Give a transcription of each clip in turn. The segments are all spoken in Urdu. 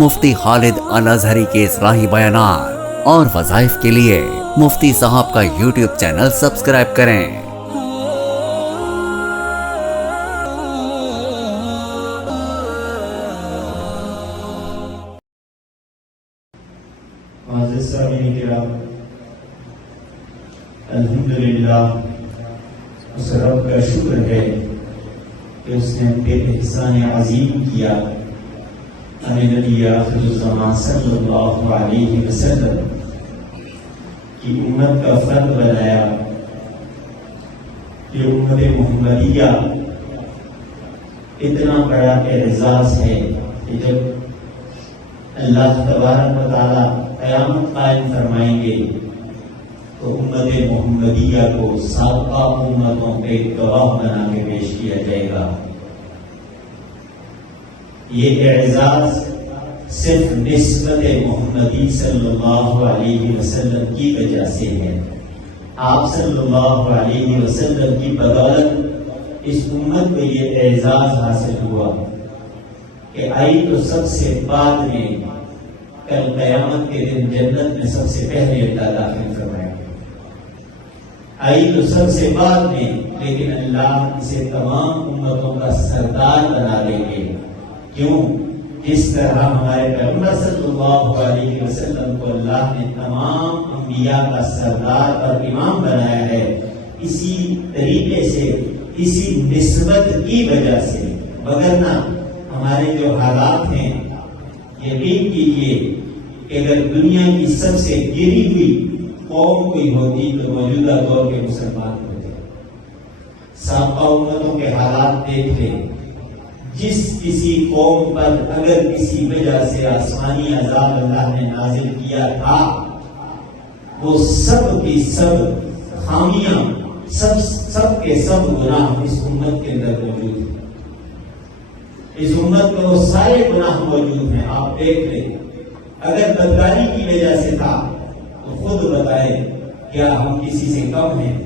مفتی خالد الازہری کے اصلاحی بیانات اور وظائف کے لیے مفتی صاحب کا یوٹیوب چینل سبسکرائب کریں۔ الحمدللہ اس رب کا شکر ہے کہ اس نے بے احسان عظیم کیا، ہمیں نبی آخر الزمان صلی اللہ علیہ وسلم کی امت کا فرد بنایا۔ یہ امت محمدیہ اتنا بڑا اعزاز ہے کہ جب اللہ تبارک و تعالی قیامت قائم فرمائیں گے تو امت محمدیہ کو سابقہ امتوں پہ گواہ بنا کے پیش کیا جائے گا۔ یہ اعزاز صرف نسبت محمدی صلی اللہ علیہ وسلم کی وجہ سے ہے۔ آپ صلی اللہ علیہ وسلم کی بدولت اس امت کو یہ اعزاز حاصل ہوا کہ آئی تو سب سے بعد میں، کل قیامت کے دن جنت میں سب سے پہلے اللہ داخل فرمائے، آئی تو سب سے بعد میں، لیکن اللہ اسے تمام امتوں کا سردار بنا دیں گے۔ کیوں؟ جس طرح ہمارے پیغمبر صلی اللہ علیہ وسلم کو اللہ نے تمام انبیاء کا سردار اور امام بنایا ہے، اسی طریقے سے، اسی نسبت کی وجہ سے، وگرنہ ہمارے جو حالات ہیں، یقین کیجیے کہ اگر دنیا کی سب سے گری ہوئی قوم کوئی ہوتی تو موجودہ دور کے مسلمان ہوتے۔ سابقہ امتوں کے حالات دیکھ لیں، جس کسی قوم پر اگر کسی وجہ سے آسمانی عذاب اللہ نے نازل کیا تھا، وہ سب کی سب خامیاں، سب کے سب گناہ اس امت کے اندر موجود ہیں۔ اس امت میں وہ سارے گناہ موجود ہیں۔ آپ دیکھ لیں، اگر بدکاری کی وجہ سے تھا تو خود بتائیں کیا ہم کسی سے کم ہیں؟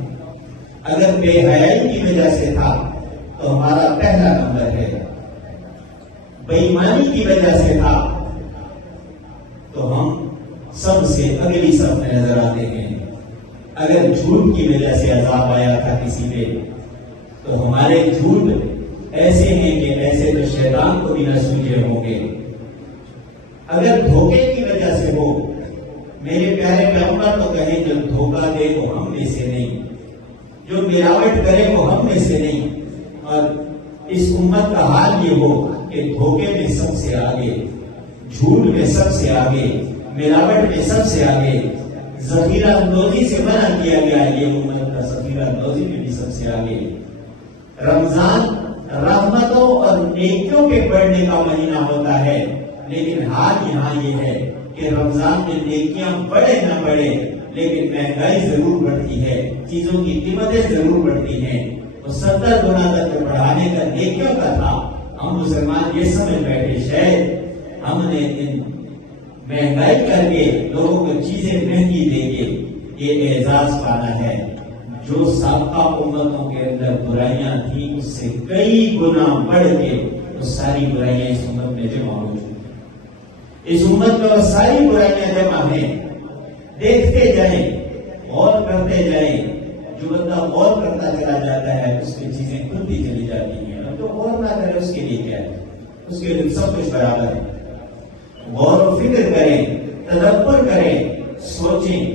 اگر بے حیائی کی وجہ سے تھا تو ہمارا پہلا نمبر ہے۔ بے ایمانی کی وجہ سے تھا تو ہم سب سے اگلی صف میں نظر آتے ہیں۔ اگر جھوٹ کی وجہ سے عذاب آیا تھا کسی پہ تو ہمارے جھوٹ ایسے ہیں کہ ایسے تو شیطان کو بھی نہ سوجے ہوں گے۔ اگر دھوکے کی وجہ سے ہو، میرے پیارے پیغمبر تو کہیں جو دھوکہ دے وہ ہم میں سے نہیں، جو ملاوٹ کرے وہ ہم میں سے نہیں۔ اور اس امت کا حال یہ ہو کہ دھوکے میں سب سے آگے، جھوٹ میں سب سے آگے، ملاوٹ میں سب سے آگے، ذخیرہ اندوزی سے منع کیا گیا، یہ امت کا ذخیرہ اندوزی میں بھی سب سے آگے۔ رمضان رحمتوں اور نیکیوں کے بڑھنے کا مہینہ ہوتا ہے، لیکن حال یہاں یہ ہے کہ رمضان میں نیکیاں بڑھے نہ بڑھے، لیکن مہنگائی ضرور بڑھتی ہے، چیزوں کی قیمتیں ضرور بڑھتی ہیں۔ تو 70 گنا تک بڑھانے کا نیکیوں کا تھا، ہم مسلمان یہ سمجھ بیٹھے شاید ہم نے مہنگائی کر کے لوگوں کو چیزیں مہنگی دے کے یہ اعزاز پانا ہے۔ جو سابقہ امتوں کے اندر برائیاں تھیں اس سے کئی گنا بڑھ کے وہ ساری برائیاں اس امت میں جمع ہو چکی۔ اس امت میں وہ ساری برائیاں جمع ہیں۔ دیکھتے جائیں، غور کرتے جائیں، جو بندہ غور کرتا چلا جاتا ہے اس کی چیزیں کھلتی چلی جاتی ہیں، اور جو غور نہ کرے اس کے لیے کیا ہے؟ اس کے لیے سب کچھ برابر ہے۔ غور و فکر کریں، تدبر کریں، سوچیں،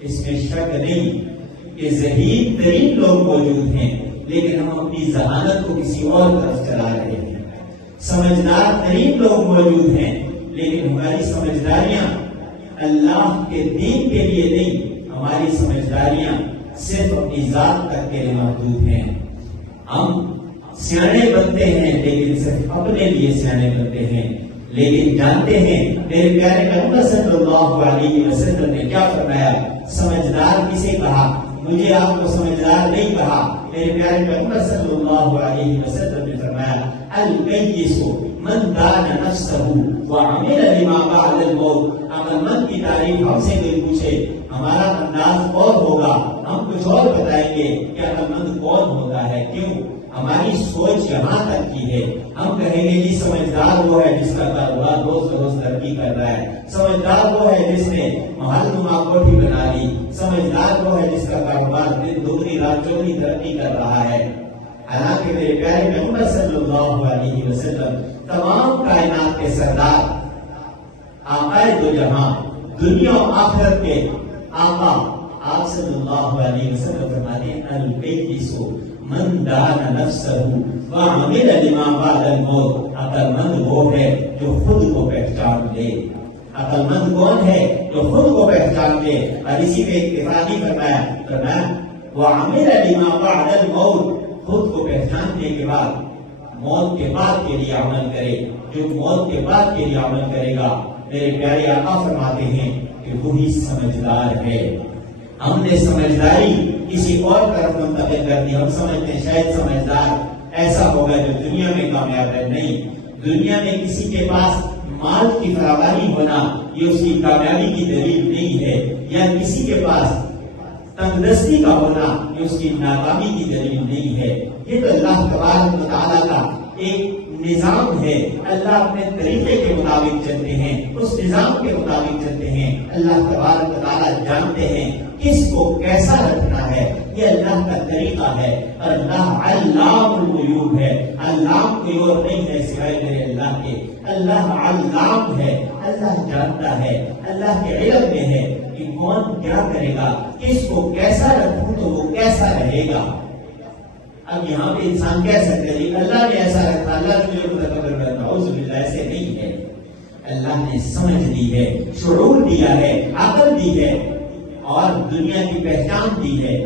اس میں شک نہیں کہ ذہین ترین لوگ موجود ہیں، لیکن ہم اپنی ذہانت کو کسی اور طرف چلا رہے ہیں۔ سمجھدار ترین لوگ موجود ہیں، لیکن ہماری سمجھداریاں اللہ کے دین کے لیے نہیں، ہماری سمجھداریاں صرف اپنی ذات تک کے لیے محدود ہیں۔ ہم سیانے بنتے ہیں لیکن صرف اپنے لیے سیانے بنتے ہیں، لیکن جانتے ہیں میرے پیارے پیغمبر صلی اللہ علیہ وسلم نے کیا فرمایا؟ سمجھدار کسے کہا؟ مجھے آپ کو سمجھدار نہیں کہا، میرے پیارے پیغمبر صلی اللہ علیہ وسلم نے فرمایا القیس من دان نفسہ وعمل لما بعد الموت۔ عقل مند کی تعریف ہم سے کوئی پوچھے، ہمارا انداز اور ہوگا، ہم کچھ اور بتائیں گے کہ عقل مند کون ہوتا ہے۔ کیوں؟ ہماری سوچ یہاں تک کی ہے. ہم کہیں گے جی سمجھدار وہ ہے جس کا کاروبار روز بروز ترقی کر رہا ہے، سمجھدار وہ ہے جس نے محل نما کوٹھی بنا لی، سمجھدار وہ ہے جس کا کاروبار دن دوگنی رات چوگنی ترقی کر رہا ہے. حالانکہ میرے پیارے پیغمبر صلی اللہ علیہ وسلم تمام کائنات کے سردار، آقائے دو جہاں، دنیا و آخرت کے آقا، آپ صلی اللہ علیہ وسلم فرماتے ہیں القیس من دان نفسہ وعمل لما بعد الموت. عقل مند وہ ہے جو خود کو پہچان لے. عقل مند کون ہے؟ جو خود کو پہچان لے. اور اسی میں اکتفا نہیں فرمایا وعمل لما بعد الموت، خود کو پہچاننے کے بعد موت کے بعد کے لیے عمل کرے. جو موت کے بعد کے لیے عمل کرے گا، میرے پیارے آقا فرماتے ہیں کہ وہی سمجھدار ہے. ہم نے سمجھداری کسی اور طرف منتقل کر دی. ہم سمجھتے ہیں شاید سمجھدار ایسا ہوگا جو دنیا میں کامیاب ہے. نہیں، دنیا میں کسی کے پاس مال کی فراوانی ہونا یہ اس کی کامیابی کی دلیل نہیں ہے، یا کسی کے پاس تندرستی کا ہونا یہ اس کی ناکامی کی دلیل نہیں ہے. یہ تو اللہ تبارک و تعالیٰ کا ایک نظام ہے. اللہ اپنے طریقے کے مطابق چلتے ہیں، اس نظام کے مطابق چلتے ہیں. اللہ تبارک و تعالیٰ جانتے ہیں کس کو کیسا رکھنا ہے. یہ اللہ کا طریقہ ہے. اور اللہ علام الغیوب ہے. علام کوئی اور نہیں ہے سوائے میرے اللہ کے. اللہ علام ہے. اللہ جانتا ہے، اللہ کے علم میں ہے کہ کون کیا کرے گا، کس کو کیسا رکھوں تو وہ کیسا رہے گا. اب یہاں پہ انسان کہہ سکتے ہیں اللہ نے ایسا رکھا، اللہ نے مجھے متکبر کرتا، اعوذ باللہ، ایسے نہیں ہے. اللہ نے سمجھ دی ہے، شعور دیا ہے، عقل دی ہے اور دنیا کی پہچان دی ہے.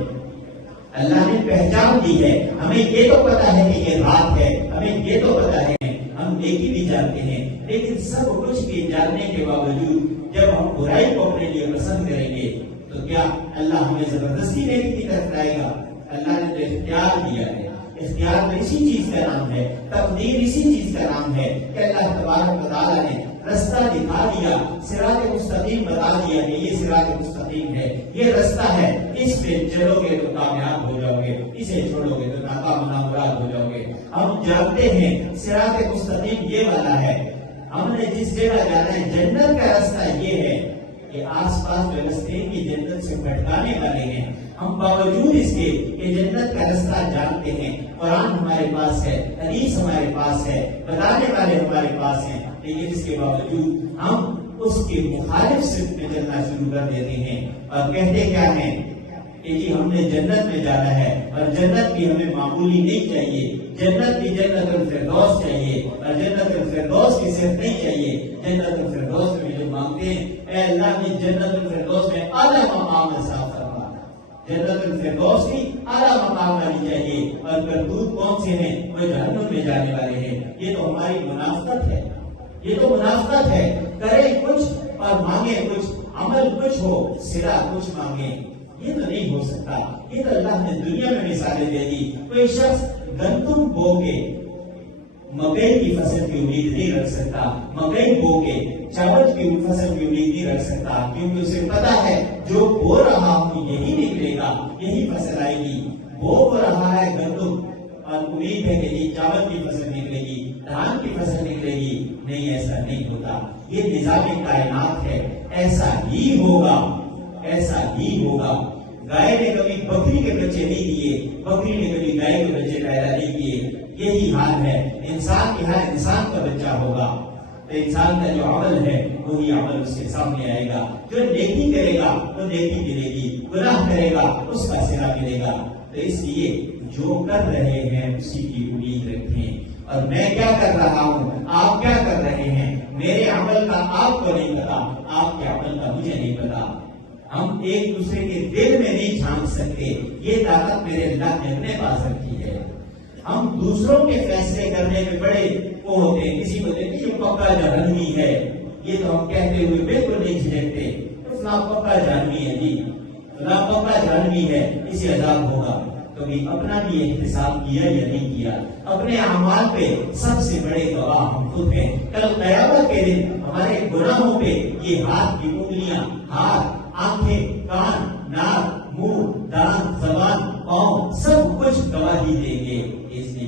اللہ نے پہچان دی ہے. ہمیں یہ تو پتا ہے کہ یہ رات ہے، ہمیں یہ تو پتا ہے، ہم نیکی بھی جانتے ہیں. لیکن سب کچھ کے جاننے کے باوجود جب ہم برائی کو اپنے لیے پسند کریں گے تو کیا اللہ ہمیں زبردستی نیکی کی طرف لائے گا؟ اللہ نے تو اختیار دیا ہے. اختیار تو اسی چیز کا نام ہے، تقدیر اسی چیز کا نام ہے کہ اللہ تبارک و تعالیٰ نے رستہ دکھا دیا، صراط مستقیم بتا دیا کہ یہ صراط مستقیم ہے، یہ رستہ ہے، اس پہ چلو گے تو کامیاب ہو جاؤ گے، اسے چھوڑو گے تو ناکام نامراد ہو جاؤ گے. ہم جانتے ہیں صراط مستقیم یہ والا ہے. ہم نے جس جگہ جانا ہے، جنت کا راستہ یہ ہے کہ آس پاس جو رستے کی جنت سے بھٹکانے والے ہیں، ہم باوجود اس کے کہ جنت کا رستہ جانتے ہیں، قرآن ہمارے پاس ہے، حدیث ہمارے پاس ہے، بتانے والے ہمارے پاس ہیں، لیکن اس کے باوجود ہم اس کے مخالف سمت میں چلنا شروع کر دیتے ہیں اور کہتے کیا ہیں کہ جی ہم نے جنت میں جانا ہے اور جنت بھی ہمیں معمولی نہیں چاہیے، جنت بھی جنت الفردوس چاہیے، اور جنت الفردوس کی صرف نہیں چاہیے، جنت الفردوس میں جو مانگتے ہیں اے اللہ نے جنت الفردوس میں اعلیٰ مقام صاف کروا. جنت الفردوس کی اعلیٰ مقام والی چاہیے، اور کرتوت کون سے ہیں؟ وہ جہنم میں جانے والے ہیں. یہ تو ہماری منافقت ہے، یہ تو منافقت ہے. کرے کچھ اور مانگے کچھ، عمل کچھ ہو سرا کچھ مانگے، یہ تو نہیں ہو سکتا. یہ تو اللہ نے دنیا میں مثالیں دے دی. کوئی شخص گندم بو کے مکئی کی فصل کی امید نہیں رکھ سکتا، مکئی بو کے چاول کی فصل کی امید نہیں رکھ سکتا، کیونکہ اسے پتا ہے جو بو رہا ہوں یہی نکلے گا، یہی فصل آئے گی. بو رہا ہے گندم اور امید ہے کہ یہ چاول کی فصل نکلے گی، دھان کی فصل نکلے گی. نہیں، ایسا نہیں ہوتا. یہ نظام کائنات ہے. ایسا ہی ہوگا، ایسا ہی ہوگا. گائے نے کبھی بکری کے بچے نہیں دیے، بکری نے کبھی گائے کے بچے پیدا نہیں کیے. یہی حال ہے. انسان کی ہر انسان کا بچہ ہوگا تو انسان کا جو عمل ہے وہی عمل اس کے سامنے آئے گا. جو نیکی کرے گا وہ نیکی ملے گی، گناہ کرے گا اس کا صلہ ملے گا. تو اس لیے جو کر رہے ہیں اسی کی امید رکھیں. اور میں کیا کر رہا ہوں، آپ کیا کر رہے ہیں، میرے عمل کا آپ کو نہیں پتا، آپ کے عمل کا مجھے نہیں پتا. ہم ایک دوسرے کے دل میں نہیں جھانک سکتے. یہ طاقت میرے اللہ نے اپنے پاس رکھی ہے. ہم دوسروں کے فیصلے کرنے میں بڑے وہ ہوتے ہیں. کسی کو دیکھتے جو پکا جہنمی ہے، یہ تو ہم کہتے ہوئے بالکل نہیں جھجکتے. فلاں پکا جہنمی ہے جی، فلاں پکا جہنمی ہے، اسے عذاب ہوگا. کبھی اپنا بھی احتساب کیا یا نہیں کیا؟ اپنے اعمال پہ سب سے بڑے گواہ ہم خود ہیں. کل قیامت کے دن ہمارے گناہوں پہ یہ ہاتھ کی انگلیاں، ہاتھ، آنکھیں، کان، ناک، منہ، دانت، زبان، پاؤں سب کچھ گواہی دیں گے. اس لیے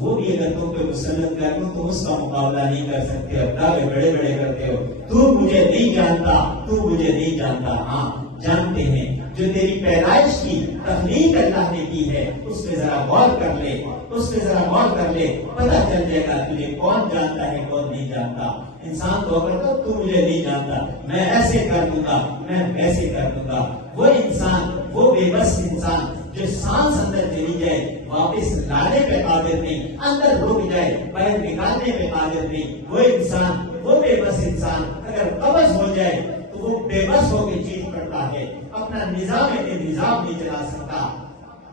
وہ بھی اگر تم پہ مسلط کر دوں تم اس کا مقابلہ نہیں کر سکتے، اب دعوے بڑے بڑے کرتے ہو، تو مجھے نہیں جانتا، تو مجھے نہیں جانتا۔ ہاں جانتے ہیں، جو تیری پیدائش کی تخلیق اللہ نے کی ہے اس پہ ذرا غور کر لے، اس پہ ذرا غور کر لے، پتہ چل جائے گا تجھے کون جانتا ہے کون نہیں جانتا۔ انسان تو کرتا تو مجھے نہیں جانتا، میں ایسے کر دوں گا، میں ویسے کر دوں گا۔ وہ انسان، وہ بے بس انسان جو سانس اندر چلی جائے واپس لانے پہ قادر نہیں، اندر رک جائے باہر نکالنے پہ قادر نہیں، وہ انسان، وہ بے بس انسان اگر قبض ہو جائے تو وہ بے بس ہو کے چیز پڑتا ہے، اپنا نظام نہیں چلا سکتا،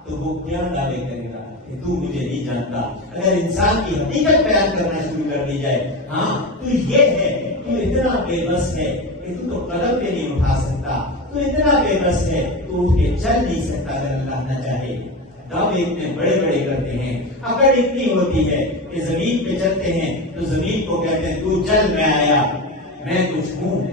تو وہ کیا دعوے کرے گا کہ تو مجھے نہیں جانتا۔ اگر انسان کی حقیقت بیان کرنا شروع کر دی جائے، ہاں تو یہ ہے، تو اتنا بے بس ہے کہ تو قدم پہ نہیں اٹھا سکتا، تو اتنا بے بس ہے تو اٹھ کے چل نہیں سکتا اگر اللہ نہ چاہے۔ دعوے اتنے بڑے بڑے کرتے ہیں، اکڑ اتنی ہوتی ہے کہ زمین پہ چلتے ہیں تو زمین کو کہتے ہیں تو چل میں آیا، میں کچھ ہوں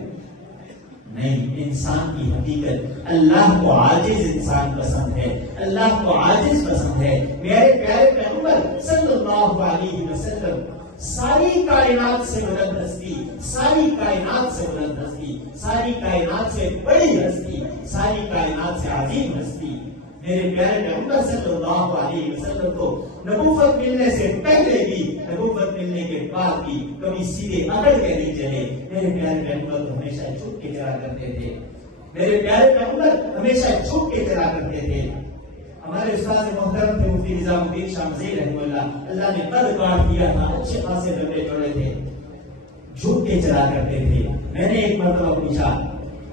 نہیں۔ انسان کی حقیقت، اللہ کو عاجز انسان پسند ہے، اللہ کو عاجز پسند ہے۔ میرے پیارے پیغمبر صلی اللہ علیہ وسلم ساری کائنات سے بلند ہستی، ساری کائنات سے بلند ہستی، ساری کائنات سے بڑی ہستی، ساری کائنات سے عظیم ہستی، میرے پیارے پیغمبر صلی اللہ علیہ وسلم کو نبوت ملنے سے پہلے بھی، نبوت ملنے کے بعد بھی کبھی سیدھے اکڑ کے نہیں چلے۔ میرے پیارے پیغمبر تو ہمیشہ چھپ کے چلا کرتے تھے، میرے پیارے پیغمبر ہمیشہ چھپ کے چلا کرتے تھے۔ ہمارے استاد محترم تھے مفتی نظام الدین شاہ مزید رحمہ اللہ نے قد کاٹ دیا تھا، اچھے خاصے لمبے چوڑے تھے، جھوٹ کے چلا کرتے تھے۔ میں نے ایک مرتبہ پوچھا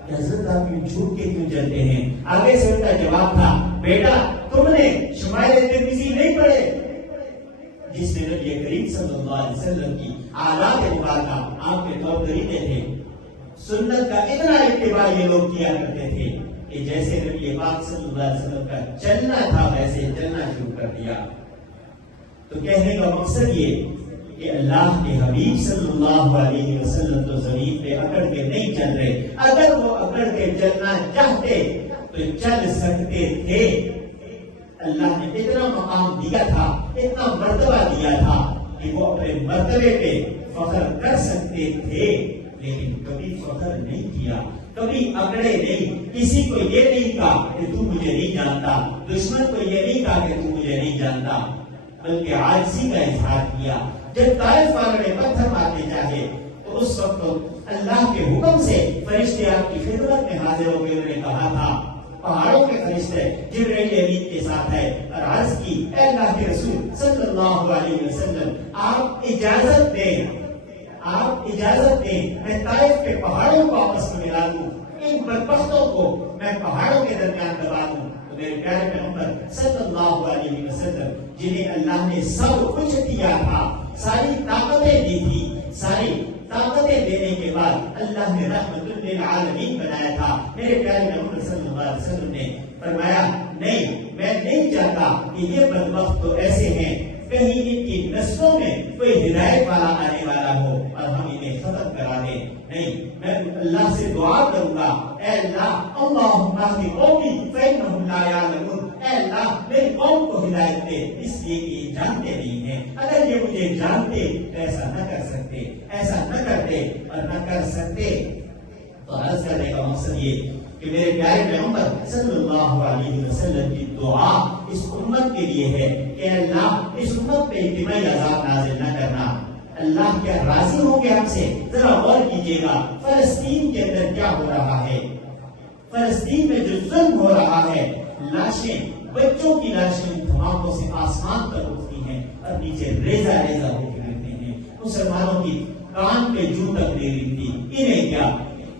کہ حضرت آپ کیوں جھوٹ کے کیوں چلتے ہیں؟ آگے سے ان کا جواب تھا، بیٹا تم نے شمائل ترمذی نہیں پڑھے جس میں نبی کریم صلی اللہ علیہ وسلم کی آلات مبارکہ آپ کے طور طریقے تھے، سنت کا اتنا اتباع یہ لوگ کیا کرتے تھے کہ جیسے نبی پاک صلی اللہ علیہ وسلم کا چلنا تھا ویسے چلنا شروع کر دیا۔ تو کہنے کا مقصد یہ کہ اللہ کے حبیب صلی اللہ علیہ وسلم تو زمین پہ اکڑ کے نہیں چل رہے، اگر وہ اکڑ کے چلنا چاہتے تو چل سکتے تھے۔ اللہ نے اتنا مقام دیا تھا، اتنا مرتبہ دیا تھا کہ وہ اپنے مرتبے پہ فخر کر سکتے تھے، لیکن کبھی فخر نہیں کیا، کبھی اکڑے نہیں، کسی کو یہ نہیں کہا کہ تو مجھے نہیں جانتا، دشمن کو یہ نہیں کہا کہ تو مجھے نہیں جانتا، بلکہ عاجزی کا اظہار کیا۔ جب طائف والوں نے پتھر مارنے چاہے تو اس وقت اللہ کے حکم سے فرشتے آپ کی خدمت میں حاضر ہو گئے، انہوں نے کہا تھا پہاڑوں کے فرشتے جبرائیل امین کے ساتھ ہے، اور عرض کی اے اللہ کے رسول صلی اللہ علیہ وسلم آپ اجازت دیں، آپ اجازت دیں میں طائف کے پہاڑوں کو آپس میں ملا دوں، ان بدبختوں کو میں پہاڑوں کے درمیان دبا دوں۔ تو میرے پیارے پیغمبر صلی اللہ علیہ وسلم جنہیں اللہ نے سب کچھ دیا تھا، ساری طاقتیں دی تھی، ساری طاقتیں دینے کے بعد اللہ نے رحمت للعالمین بنایا تھا، میرے پیارے پیغمبر صلی اللہ علیہ وسلم نے فرمایا نہیں، میں نہیں چاہتا کہ یہ بدبخت تو ایسے ہیں کہیں ان کی نسلوں میں کوئی ہدایت والا آنے والا ہو اور ہم انہیں ختم کرا دیں، نہیں، میں اللہ سے دعا کروں گا اے اللہ اللہم اہدی قومی فإنہم لا یعلمون، اے اللہ میری قوم کو ہدایت دے اس لیے کہ یہ جانتے نہیں ہیں، اگر یہ مجھے جانتے تو ایسا نہ کر سکتے، ایسا نہ کرتے اور نہ کر سکتے۔ تو عرض کرنے کا مقصد یہ کہ میرے پیارے پیغمبر صلی اللہ علیہ وسلم کی دعا اس امت کے لیے ہے کہ اللہ اس امت پہ اجتماعی عذاب نازل نہ کرنا۔ اللہ کیا راضی ہوں گے ہم سے؟ ذرا غور کیجیے گا فلسطین کے اندر کیا ہو رہا ہے، فلسطین میں جو ظلم ہو رہا ہے، لاشیں، بچوں کی لاشیں دھماکوں سے آسمان تک اٹھتی ہیں اور نیچے ریزہ ریزہ ہو کے گرتے ہیں، مسلمانوں کی کان پہ جوں تک نہیں رکھتی، انہیں کیا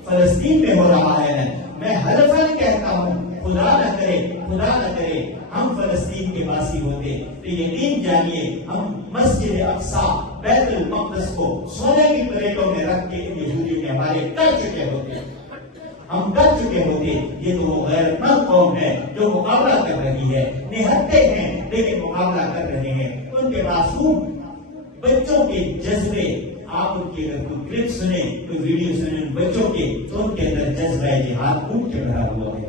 فلسطین میں ہو رہا ہے؟ میں حلفاً کہتا ہوں خدا نہ کرے، خدا نہ کرے ہم فلسطین کے باسی ہوتے تو یقین جانیے ہم مسجد اقصی بیت المقدس کو سونے کی پلیٹوں میں رکھ کے یہودی کے حوالے کر چکے ہوتے، ہم کر چکے ہوتے۔ یہ تو وہ غیر مند قوم ہے جو مقابلہ کر رہی ہے، نہتے ہیں لیکن مقابلہ کر رہے ہیں، ان کے معصوم بچوں کے جذبے، آپ ان کی اگر کوئی کلپ سنیں، کوئی ویڈیو سنیں بچوں کے، تو ان کے اندر جذبہ جہاد اونٹ کے بھرا ہوا ہے،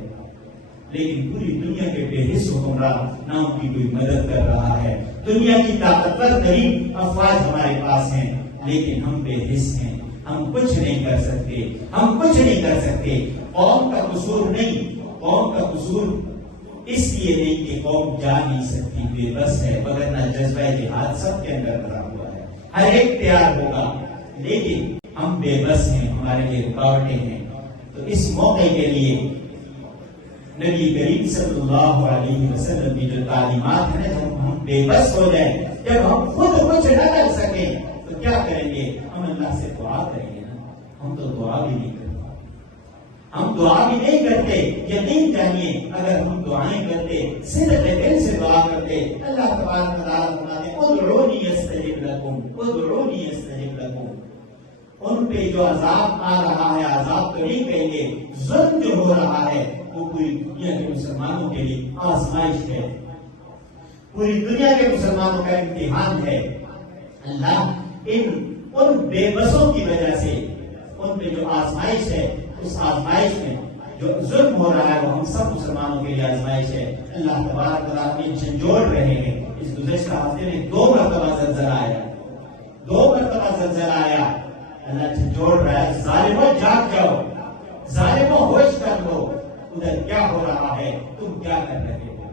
لیکن پوری دنیا کے بے حس حکمران نہ ان کی کوئی مدد کر رہا ہے۔ دنیا کی طاقتور ترین افواج ہمارے پاس ہیں، لیکن ہم بے حس ہیں، ہم کچھ نہیں کر سکتے، ہم کچھ نہیں کر سکتے۔ قوم کا قصور نہیں، قوم کا قصور اس لیے نہیں کہ قوم جا نہیں سکتی، بے بس ہے، مگر نہ جذبہ جہاد سب کے اندر بھرا ہوا ہے، ہر ایک تیار ہوگا، لیکن ہم بے بس ہیں، ہمارے لیے رکاوٹیں ہیں۔ تو اس موقع کے لیے نبی کریم صلی اللہ علیہ وسلم کی جو تعلیمات ہیں، جب ہم بے بس ہو جائیں، جب ہم خود کچھ نہ کر سکیں تو کیا کریں گے؟ ہم اللہ سے دعا کریں گے نا۔ ہم تو دعا بھی نہیں کرتے، ہم دعا بھی نہیں کرتے۔ یقین جانیے اگر ہم دعائیں کرتے، صدق دل سے دعا کرتے، اللہ تبارک و تعالیٰ فرماتے ہیں ادعونی استجب لکم، ادعونی استجب لکم۔ ان پہ جو عذاب آ رہا ہے، عذاب تو نہیں کہیں گے، ظلم جو ہو رہا ہے وہ پوری دنیا کے مسلمانوں کے لیے آزمائش ہے، پوری دنیا کے مسلمانوں کا امتحان ہے۔ اللہ ان بے بسوں کی وجہ سے ان پہ جو آزمائش ہے، اس آزمائش میں جو ظلم ہو رہا ہے وہ ہم سب مسلمانوں کے لیے آزمائش ہے۔ اللہ تبارک و تعالیٰ جھنجھوڑ رہے ہیں۔ اس گزشتہ ہفتے میں 2 مرتبہ زلزلہ آیا، 2 مرتبہ زلزلہ آیا۔ اللہ جھنجھوڑ رہا ہے، ظالموں جاگ جاؤ، ظالموں ہوش کر لو، ادھر کیا ہو رہا ہے، تم کیا کر رہے ہو۔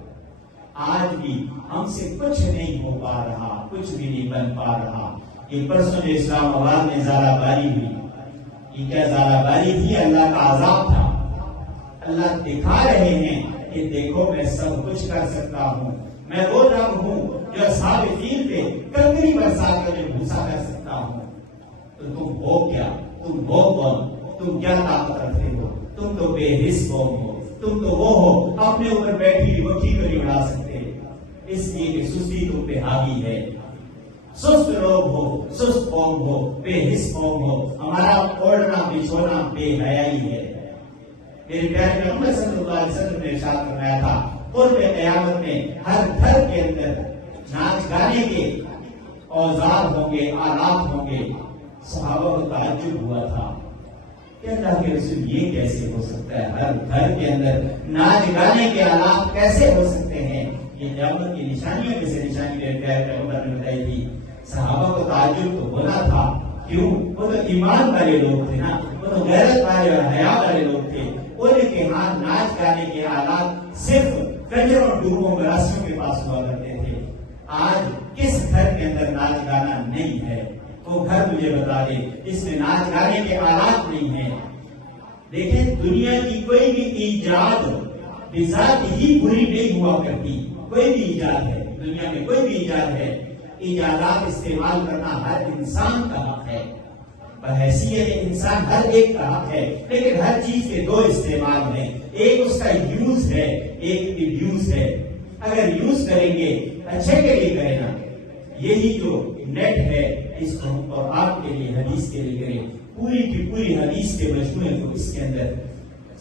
آج بھی ہم سے کچھ نہیں ہو پا رہا، کچھ بھی نہیں بن پا رہا۔ یہ پرسوں جو اسلام آباد میں زالہ باری ہوئی، یہ کیا زالہ باری تھی؟ اللہ کا عذاب تھا۔ اللہ دکھا رہے ہیں کہ دیکھو میں سب کچھ کر سکتا ہوں، میں وہ رب ہوں جو اصحاب فیل پہ کنکری برسا کر جو بھوسا کر سکتا ہوں۔ تو تم ہو کیا؟ تم ہو کون؟ تم کیا طاقت رکھتے ہو؟ تم تو بے حس قوم ہو، تم تو وہ ہو اپنے اوپر بیٹھی مٹھی کو نہیں اڑا سکتے، اس لیے کہ سستی تم پہ حاوی ہے۔ سست لوگ ہو، سست قوم ہو، بے حس قوم ہو، ہمارا اوڑھنا بچھونا بے حیائی ہے۔ میرے پیارے پیغمبر صلی اللہ علیہ وسلم نے ارشاد فرمایا تھا، قرب قیامت میں ہر گھر کے اندر ناچ گانے کے اوزار ہوں گے، آلات ہوں گے۔ صحابہ کو تعجب ہوا تھا کہ اللہ کے رسول یہ کیسے ہو سکتا ہے، ہر گھر کے اندر ناچ گانے کے آلات کیسے ہو سکتے ہیں؟ یہ قیامت کی نشانیوں میں سے نشانی میرے پیارے پیغمبر نے بتائی تھی۔ صحابہ کو تعجب تو ہونا تھا، کیوں؟ وہ تو ایمان والے لوگ تھے نا، وہ تو غیرت والے اور حیا والے لوگ تھے۔ ان کے ہاں ناچ گانے کے آلات صرف کنجروں اور ڈوبوں مراسیوں کے پاس ہوا کرتے تھے۔ آج کس گھر کے اندر ناچ گانا نہیں ہے؟ وہ گھر مجھے بتا دے اس میں ناچ گانے کے آلات نہیں ہیں۔ دیکھیں دنیا کی کوئی بھی ایجاد بذات ہی بری نہیں ہوا کرتی، کوئی بھی ایجاد ہے دنیا میں، کوئی بھی ایجاد ہے، ایجادات استعمال کرنا ہر انسان کا حق ہے، بحیثیت انسان ہر ایک کا حق ہے، لیکن ہر چیز کے 2 استعمال ہیں، ایک اس کا یوز ہے، ایک ابیوز ہے۔ اگر یوز کریں گے اچھے کے لیے کریں نا، یہی جو نیٹ ہے اس کو ہم قرآن کے لیے، حدیث کے لیے کریں، پوری کی پوری حدیث کے مجموعے کو اس کے اندر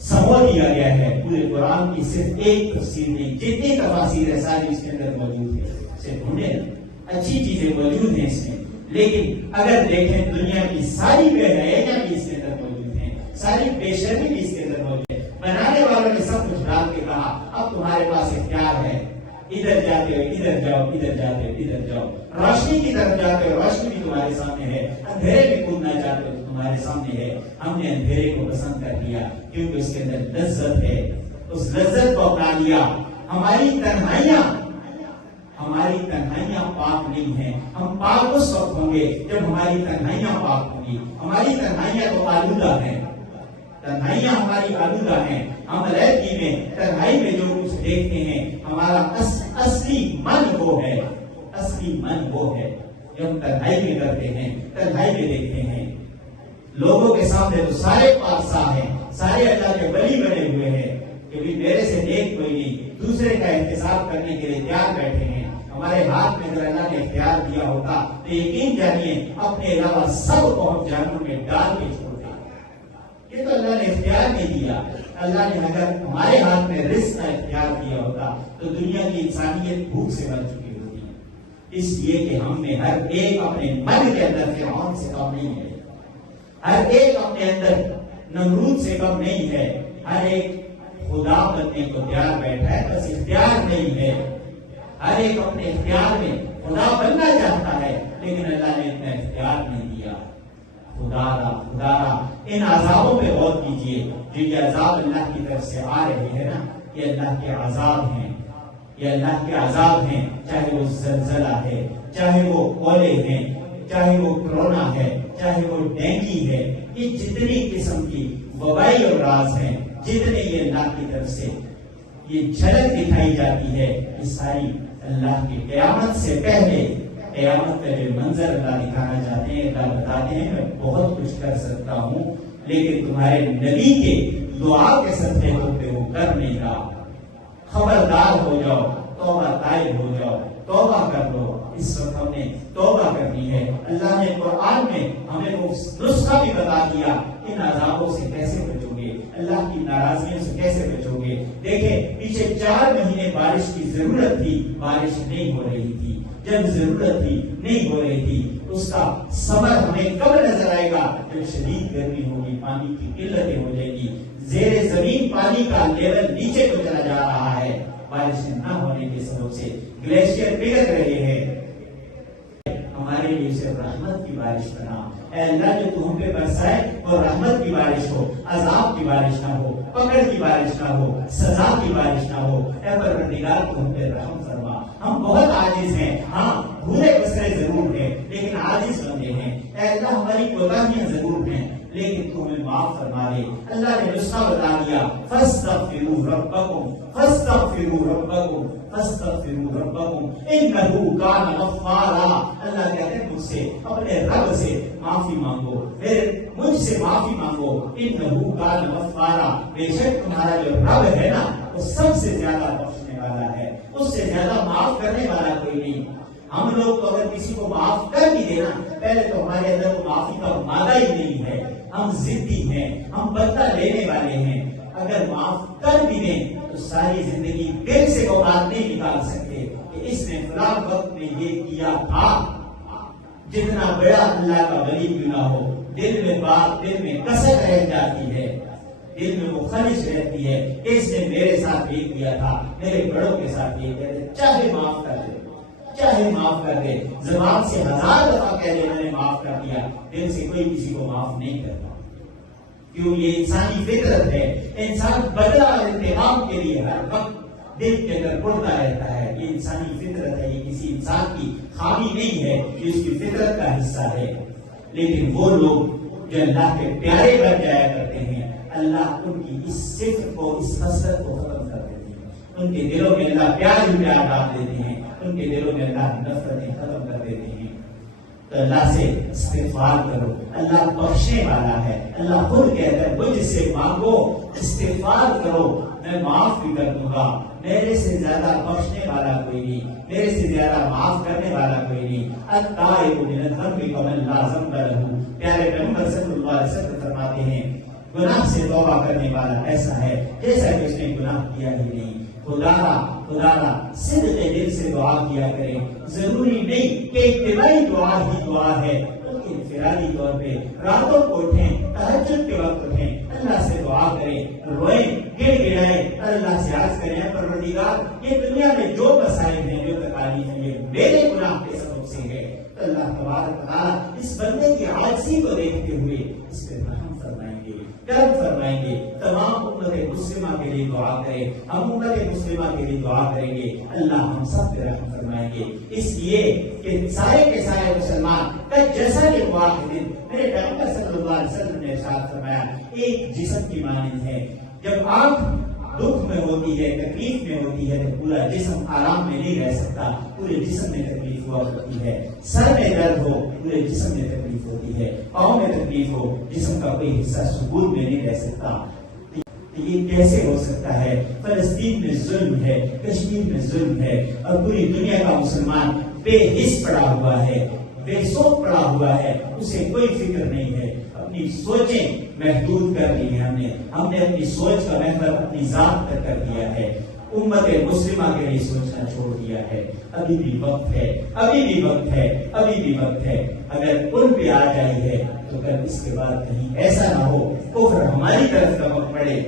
سمو دیا گیا ہے۔ پورے قرآن کی صرف ایک تفسیر نہیں، جتنی تفاسیر ہے ساری اس کے اندر موجود ہے، صرف انہیں اچھی چیزیں موجود ہیں اس میں، لیکن اگر دیکھیں دنیا کی ساری بے حیاں بھی اس کے اندر موجود ہیں، ساری بے شرمی بھی اس کے اندر موجود ہے۔ بنانے والوں نے سب کچھ ڈال کے کہا اب تمہارے پاس اختیار ہے، ادھر جاتے ہو ادھر جاؤ، ادھر جاتے ہو ادھر جاؤ، روشنی کی طرف جاتے ہو روشنی بھی تمہارے سامنے ہے، اندھیرے میں کودنا چاہتے ہو تمہارے سامنے ہے۔ ہم نے اندھیرے کو پسند کر لیا کیونکہ اس کے اندر لذت ہے، اس لذت کو اپنا لیا۔ ہماری تنہائیاں پاک نہیں ہیں، ہم پاک اس وقت ہوں گے جب ہماری تنہائیاں پاک ہوں گی۔ ہماری تنہائیاں تو آلودہ ہیں، تنہائیاں ہماری آلودہ ہیں۔ ہم علیحدگی میں تنہائی میں جو کچھ دیکھتے ہیں ہمارا اصلی من وہ ہے، اصلی من وہ ہے جو ہم تنہائی میں کرتے ہیں، تنہائی میں دیکھتے ہیں۔ لوگوں کے سامنے تو سارے پادشاہ ہیں، سارے اللہ کے ولی بنے ہوئے ہیں کہ میرے سے نیک کوئی نہیں، دوسرے کا احتساب کرنے کے لیے تیار بیٹھے ہیں۔ ہمارے ہاتھ میں اگر اللہ نے اختیار دیا ہوتا تو یقین جانیے اپنے علاوہ سب کو ہم جہنم میں ڈال کے چھوڑتے۔ یہ تو اللہ نے اختیار نہیں دیا۔ اللہ نے اگر ہمارے ہاتھ میں رزق کا اختیار دیا ہوتا تو دنیا کی انسانیت بھوک سے مر چکی ہوتی، اس لیے کہ ہم نے ہر ایک اپنے من کے اندر فرعون سے کم نہیں ہے، ہر ایک اپنے اندر نمرود سے کم نہیں ہے، ہر ایک خدا بننے کو تیار بیٹھا ہے، بس اختیار نہیں ہے۔ ہر ایک اپنے اختیار میں خدا بننا چاہتا ہے لیکن اللہ نے اتنا اختیار نہیں دیا. خدا ان عذابوں پہ غور کیجیے. جو یہ عذاب اللہ کی طرف سے آ رہے ہیں نا، یہ اللہ کے عذاب ہیں، یہ اللہ کے عذاب ہیں. چاہے وہ زلزلہ ہے، چاہے وہ اولے ہیں، چاہے وہ کرونا ہے، چاہے وہ ڈینگی ہے، یہ جتنی قسم کی وبائی امراض ہیں، جتنے یہ اللہ کی طرف سے یہ جھلک دکھائی جاتی ہے، یہ ساری اللہ کی قیامت سے پہلے. قیامت کا جو منظر اللہ دکھانا چاہتے ہیں، اللہ بتاتے ہیں میں بہت کچھ کر سکتا ہوں لیکن تمہارے نبی کے دعا کے صدقے تم پہ وہ کر نہیں رہا. خبردار ہو جاؤ، توبہ طائب ہو جاؤ، توبہ کر لو. اس وقت ہم نے توبہ کرنی ہے. اللہ نے قرآن میں ہمیں وہ نسخہ بھی بتا دیا ان عذابوں سے کیسے بچو گے، اللہ کی ناراضگیوں سے کیسے بچو گے. دیکھیں پیچھے 4 مہینے بارش کی ضرورت تھی، بارش نہیں ہو رہی تھی. جب ضرورت تھی نہیں ہو رہی تھی. اس کا ثمر ہمیں کب نظر آئے گا؟ جب شدید گرمی ہوگی، پانی کی قلتیں ہو جائے گی، زیر زمین پانی کا لیول نیچے کو چلا جا رہا ہے. بارش نہ ہونے کے سبب سے گلیشیئر پگھل رہے ہیں. ہمارے لیے صرف رحمت کی بارش بنا. اے اللہ جو تو ہم پہ برسائے وہ رحمت کی بارش ہو، عذاب کی بارش نہ ہو، پکڑ کی بارش نہ ہو، سزا کی بارش نہ ہو. اے پروردگار تو ہم پہ رحم فرما. ہم بہت عاجز ہیں، ہاں بھولے بسرے ضرور ہیں لیکن عاجز بندے ہیں. اے اللہ ہماری کوتاہیاں ضرور ہیں لیکن تو ہمیں معاف فرما دے. اللہ نے نسخہ بتا دیا، فاستغفروا ربکم فاستغفروا ربکم فاستغفروا ربکم انہ کان غفارا. اللہ کہتے ہیں مجھ سے، اپنے رب سے معافی مانگو، مجھ سے معافی مانگو. انہ کان غفارا، بے شک تمہارا جو رب ہے نا وہ سب سے زیادہ بخشنے والا ہے، اس سے زیادہ معاف کرنے والا کوئی نہیں. ہم لوگ تو اگر کسی کو معاف کر بھی دینا، پہلے تو ہمارے اندر معافی کا مادہ ہی نہیں ہے. ہم ضدی ہیں، ہم بدلہ لینے والے ہیں. اگر معاف کر بھی دیں تو ساری زندگی دل سے وہ بات نہیں نکال سکتے کہ اس نے فلاں وقت میں یہ کیا تھا. جتنا بڑا اللہ کا ولی کیوں نہ ہو، دل میں بات، دل میں کسک رہ جاتی ہے، دل میں وہ خلش رہتی ہے. اس نے میرے ساتھ یہ کیا تھا، میرے بڑوں کے ساتھ یہ کیا تھا. چاہے معاف کر دے، چاہے معاف کر دے. زبان سے 1000 دفعہ کہہ دے میں نے معاف کر دیا، دل سے کوئی کسی کو معاف نہیں کرتا. کیوں؟ یہ انسانی فطرت ہے. انسان بدلہ اور انتقام کے لیے ہر وقت دل کے اندر اڑتا رہتا ہے. یہ انسانی فطرت ہے، یہ کسی انسان کی خامی نہیں ہے، یہ اس کی فطرت کا حصہ ہے. لیکن وہ لوگ جو اللہ کے پیارے بن جایا کرتے ہیں، اللہ ان کی اس صفت کو، اس خصلت کو ختم کر دیتے ہیں. ان کے دلوں میں اللہ پیار ہی پیار ڈال دیتے ہیں، ان کے دلوں میں اللہ نفرتیں ختم کر دیتے ہیں. تو اللہ سے استغفار کرو، اللہ بخشنے والا ہے. اللہ خود کہتا ہے مجھ سے مانگو، استغفار کرو، میں معاف بھی کر دوں گا. میرے سے زیادہ بخشنے والا کوئی نہیں، میرے سے زیادہ معاف کرنے والا کوئی نہیں. التائب من الذنب کمن لا ذنب لہ. پیارے پیغمبر صلی اللہ علیہ وسلم فرماتے ہیں گناہ سے توبہ کرنے والا ایسا ہے جیسا کہ اس نے گناہ کیا ہی نہیں. خدا صدق دل سے دعا کیا کریں. ضروری نہیں کہ ابتدائی دعا ہی دعا ہے، بلکہ انفرادی طور پہ راتوں کو اٹھیں، تہجد کے وقت اٹھیں، اللہ سے دعا کریں، روئیں، گڑ گڑائیں، اللہ سے عرض کریں پروردگار یہ دنیا میں جو مسائل ہیں، جو تکالیف ہیں، یہ میرے گناہ کے سبب سے ہے. اللہ تبارک تعالیٰ اس بندے کی عاجزی کو دیکھتے ہوئے اس پہ رحم فرمائیں گے، کرم فرمائیں گے. تمام امت مسلمہ کے لیے دعا کریں. ہم امت مسلمہ کے لیے دعا کریں گے، اللہ ہم سب پہ رحم فرمائیں گے. اس لیے کہ سارے کے سارے مسلمان جیسا کہ واحد میرے پیغمبر صلی اللہ علیہ وسلم نے ارشاد فرمایا ایک جسم کی مانند ہے. جب آنکھ دکھ میں ہوتی ہے، تکلیف میں ہوتی ہے تو پورا جسم آرام میں نہیں رہ سکتا، پورے جسم میں تکلیف ہوا ہوتی ہے. سر میں درد ہو پورے جسم میں تکلیف ہوتی ہے، پاؤں میں تکلیف ہو جسم کا کوئی حصہ سکون میں نہیں رہ سکتا. یہ کیسے ہو سکتا ہے؟ فلسطین میں ظلم ہے، کشمیر میں ظلم ہے اور پوری دنیا کا مسلمان بے حس پڑا ہوا ہے، بے سوچ پڑا ہوا ہے، اسے کوئی فکر نہیں ہے. اپنی سوچیں محدود کر لی ہے ہم نے اپنی سوچ کا محور اپنی ذات تک کر دیا ہے. امت مسلمہ کے لیے سوچنا چھوڑ دیا ہے. ابھی بھی وقت ہے، ابھی بھی وقت ہے، ابھی بھی وقت ہے. اگر ان پہ آ جائی ہے تو کل اس کے بعد کہیں ایسا نہ ہو کفر ہماری طرف نہ پڑے،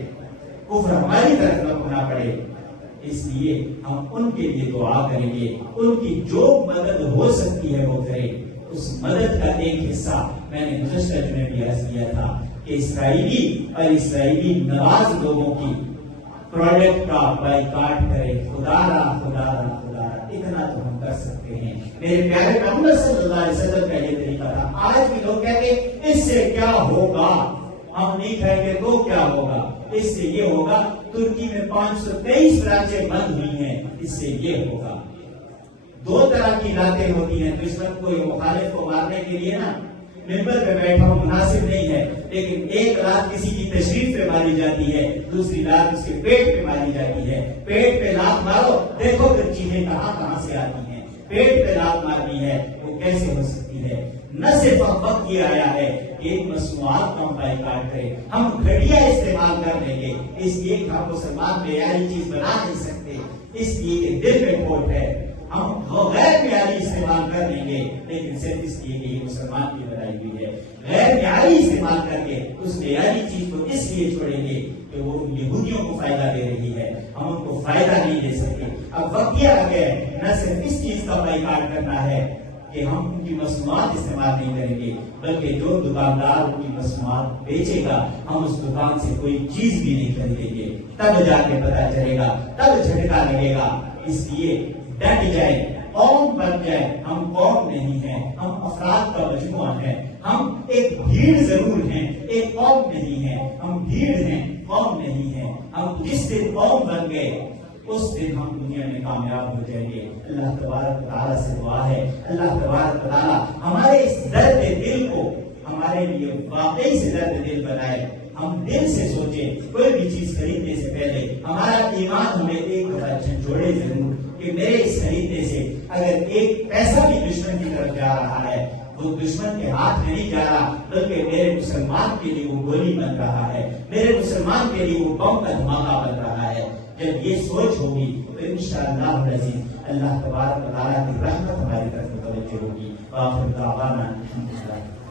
کفر ہماری طرف نہ پڑے. اس لیے ہم ان کے لیے دعا کریں گے، ان کی جو مدد ہو سکتی ہے وہ کریں۔ اس مدد کا ایک حصہ میں نے گزشتہ جمعے بھی عرض کیا تھا کہ اسرائیلی اور اسرائیلی نواز لوگوں کی پروڈکٹ کا بائیکاٹ کرے۔ خدا را خدا را خدا را، اتنا تو ہم کر سکتے ہیں۔ میرے پیارے محمد صلی اللہ علیہ وسلم کا یہ طریقہ تھا۔ آج بھی لوگ کہتے ہیں اس سے کیا ہوگا، ہم نہیں کہیں گے تو کیا ہوگا، اس سے یہ ہوگا ترکی میں 523 برانچیں بند ہوئی ہیں، اس سے یہ ہوگا۔ دو طرح کی راتیں ہوتی ہیں، دشمن کو یا مخالف کو مارنے کے لیے نا ممبر پہ بیٹھا ہو مناسب نہیں ہے، لیکن ایک رات کسی کی تشریف پہ ماری جاتی ہے، دوسری رات اس کے پیٹ پہ ماری جاتی ہے۔ پیٹ پہ لات مارو، دیکھو پھر چیزیں کہاں کہاں سے آتی ہیں۔ پیٹ پہ لات مارنی ہے وہ کیسے ہو سکتی ہے؟ نہ صرف اب وقت یہ آیا ہے کہ ایک مصنوعات کا ہم بائیکاٹ کریں، ہم گھڑیاں استعمال کر لیں گے، اس لیے کہ ہم مسلمان معیاری چیز بنا نہیں سکتے، اس لیے کہ دل میں کھوٹ ہے۔ ہم غیر معیاری استعمال کر لیں گے، لیکن صرف اس لیے کہ یہ مسلمان کی بنائی ہوئی ہے۔ غیر معیاری استعمال کر کے اس معیاری چیز کو اس لیے چھوڑیں گے کہ وہ یہودیوں کو فائدہ دے رہی ہے، ہم ان کو فائدہ نہیں دے سکتے۔ اب وقت یہ آ گیا ہے نہ صرف اس چیز کا بائیکاٹ کرنا ہے کہ ہم ان کی مصنوعات استعمال نہیں کریں گے، بلکہ جو دکاندار ان کی مصنوعات بیچے گا ہم اس دکان سے کوئی چیز بھی نہیں خریدیں گے۔ تب جا کے پتا چلے گا، تب جھٹکا لگے گا۔ اس لیے ڈٹ جائے، قوم بن جائے۔ ہم قوم نہیں ہیں، ہم افراد کا مجموعہ ہے۔ ہم ایک بھیڑ ضرور ہیں، ایک قوم نہیں ہے۔ ہم بھیڑ ہیں، قوم نہیں ہے۔ ہم جس دن قوم بن گئے اس دن ہم دنیا میں کامیاب ہو جائیں گے۔ اللہ تبارک و تعالیٰ سے دعا ہے، اللہ تبارک و تعالیٰ ہمارے اس درد دل کو ہمارے لیے واقعی سے درد دل بنائے۔ ہم دل سے سوچیں کوئی بھی چیز خریدنے سے پہلے ہمارا ایمان ہمیں ایک دفعہ جھنجھوڑے ضرور کہ میرے اس خریدنے سے اگر ایک پیسہ بھی دشمن کی طرف جا رہا ہے وہ دشمن کے ہاتھ میں نہیں جا رہا، بلکہ میرے مسلمان کے لیے وہ گولی بن رہا ہے، میرے مسلمان کے لیے وہ بم کا دھماکہ بن رہا ہے۔ جب یہ سوچ ہوگی تو انشاءاللہ العزیز اللہ تبارک و تعالیٰ کی رحمت ہماری طرف متوجہ ہوگی۔ آخر دعوانا الحمدللہ۔